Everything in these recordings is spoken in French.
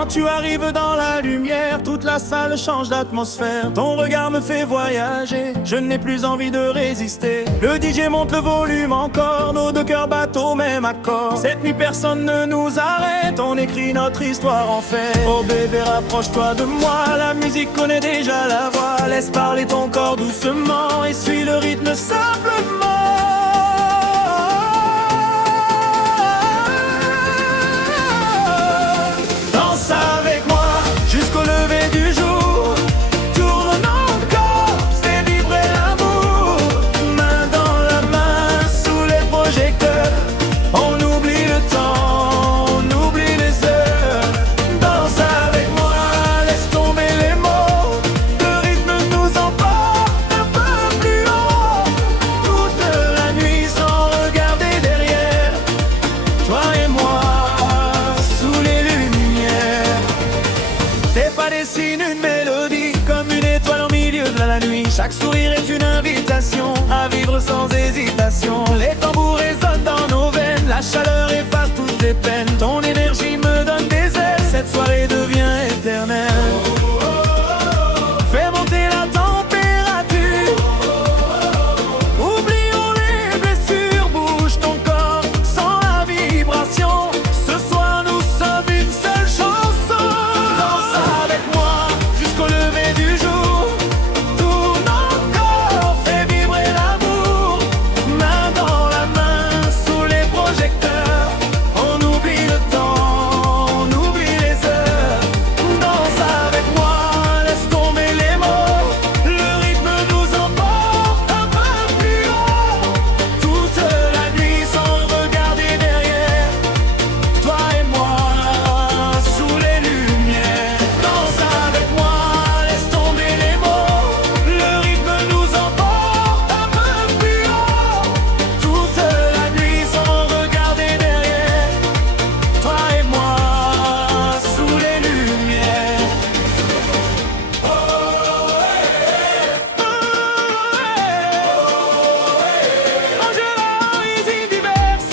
Quand tu arrives dans la lumière, toute la salle change d'atmosphère. Ton regard me fait voyager, je n'ai plus envie de résister. Le DJ monte le volume encore, nos deux cœurs battent au même accord. Cette nuit personne ne nous arrête, on écrit notre histoire en fait. Oh bébé rapproche-toi de moi, la musique connaît déjà la voix. Laisse parler ton corps doucement et suis le rythme simplement. Jusqu'au lever du jour, tourne encore, fais vibrer l'amour. Main dans la main, sous les projecteurs. On oublie le temps, on oublie les heures. Danse avec moi, laisse tomber les mots. Le rythme nous emporte un peu plus haut. Toute la nuit sans regarder derrière. Toi et moi, sous les lumières. Tes pas dessinent une mélodie comme une étoile au milieu de la nuit. Chaque sourire est une invitation à vivre sans hésitation. Les tambours résonnent dans nos veines, la chaleur efface toutes les peines. Ton énergie me donne des ailes, cette soirée devient éternelle. Fais monter la température, oublions les blessures, bouge ton corps sans la vibration. Ce soir nous sommes une seule chanson. Danse avec moi jusqu'au lever du jour, tourne encore, fais vibrer l'amour. Main dans la main, sous les projecteurs. On oublie le temps, on oublie les heures. Danse avec moi, laisse tomber les mots. Le rythme nous emporte un peu plus haut. Toute la nuit sans regarder derrière. Toi et moi, sous les lumières. Danse avec moi, laisse tomber les mots. Le rythme nous emporte un peu plus haut. Toute la nuit sans regarder derrière. Toi et moi, sous les lumières. Angela, Easy Diverse.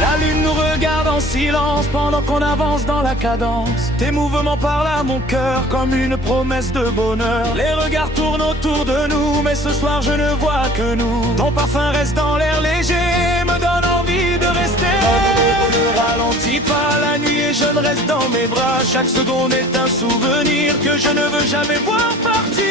La lune nous regarde en silence pendant qu'on avance dans la cadence. Tes mouvements parlent à mon cœur comme une promesse de bonheur. Les regards tournent autour de nous, mais ce soir je ne vois que nous. Ton parfum reste dans l'air léger, me donne envie de rester. Ne ralentis pas la nuit et je reste dans mes bras. Chaque seconde est un souvenir que je ne veux jamais voir partir.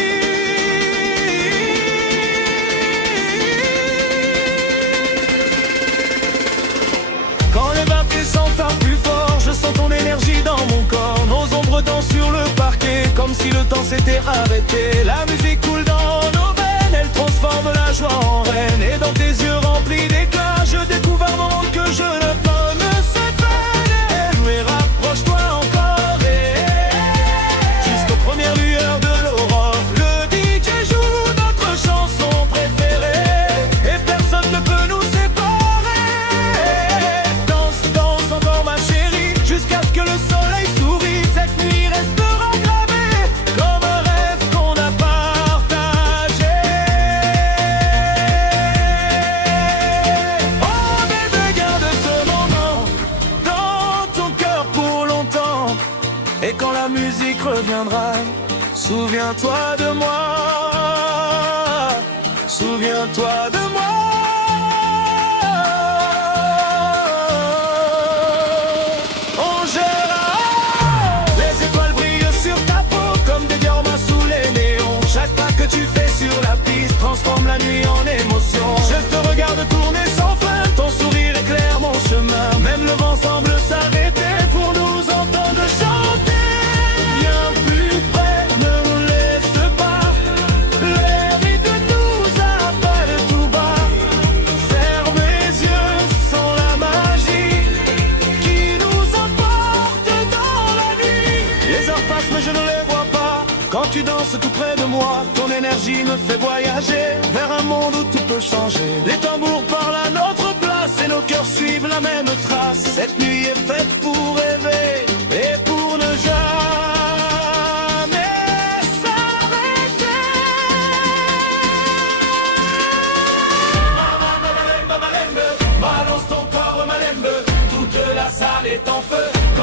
Quand les vapes descendent un plus fort, je sens ton énergie dans mon corps. Nos ombres dansent sur le parquet, comme si le temps s'était arrêté. La musique coule dans nos veines, elle transforme la joie en reine. Et dans tes yeux remplis d'éclat, je découvre un monde que je ne peux me séparer. Mais rapproche-toi encore jusqu'aux premières lueurs de l'aurore. Le DJ joue notre chanson préférée et personne ne peut nous séparer. Danse encore ma chérie, jusqu'à ce que le soleil sourit. Cette nuit restera gravée comme un rêve qu'on a partagé. Oh bébé, garde ce moment dans ton cœur pour longtemps. Et quand la musique reviendra, souviens-toi de moi. Souviens-toi de moi. Les étoiles brillent sur ta peau comme des diamants sous les néons. Chaque pas que tu fais sur la piste transforme la nuit en émotion. Je te regarde tourner sans fin, ton sourire éclaire mon chemin. Même le vent semble s'arrêter pour nous entendre chanter. Viens plus près, ne nous laisse pas. L'air vide nous appelle tout bas. Ferme les yeux sans la magie qui nous emporte dans la nuit. Les heures passent mais je ne les vois pas. Quand tu danses tout près de moi, ton énergie me fait voyager vers un monde où tout peut changer. Les tambours parlent à notre place et nos cœurs suivent la même trace. Cette nuit est faite pour rêver et pour ne jamais s'arrêter.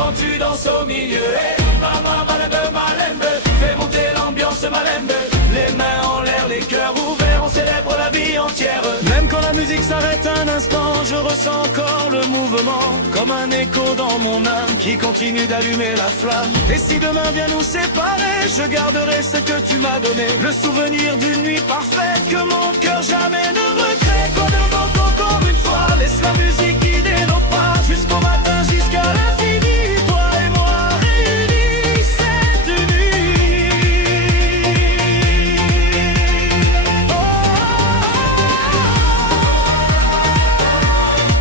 quand tu danses au milieu. Hey, maman, malembe, malembe, fais monter l'ambiance, malembe. Les mains en l'air, les cœurs ouverts, on célèbre la vie entière. Même quand la musique s'arrête un instant, je ressens encore le mouvement, comme un écho dans mon âme qui continue d'allumer la flamme. Et si demain vient nous séparer, je garderai ce que tu m'as donné, le souvenir d'une nuit parfaite que mon cœur jamais ne regrette. Quand encore une fois, laisse la musique guider nos pas jusqu'au matin, jusqu'à l'infini. Toi et moi réunis cette nuit. Oh,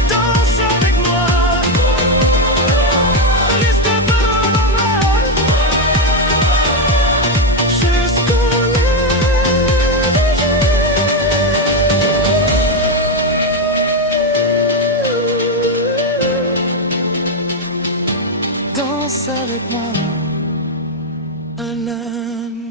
danse avec moi, reste un peu dans moi, jusqu'au lever du jour. Danse avec moi, un homme.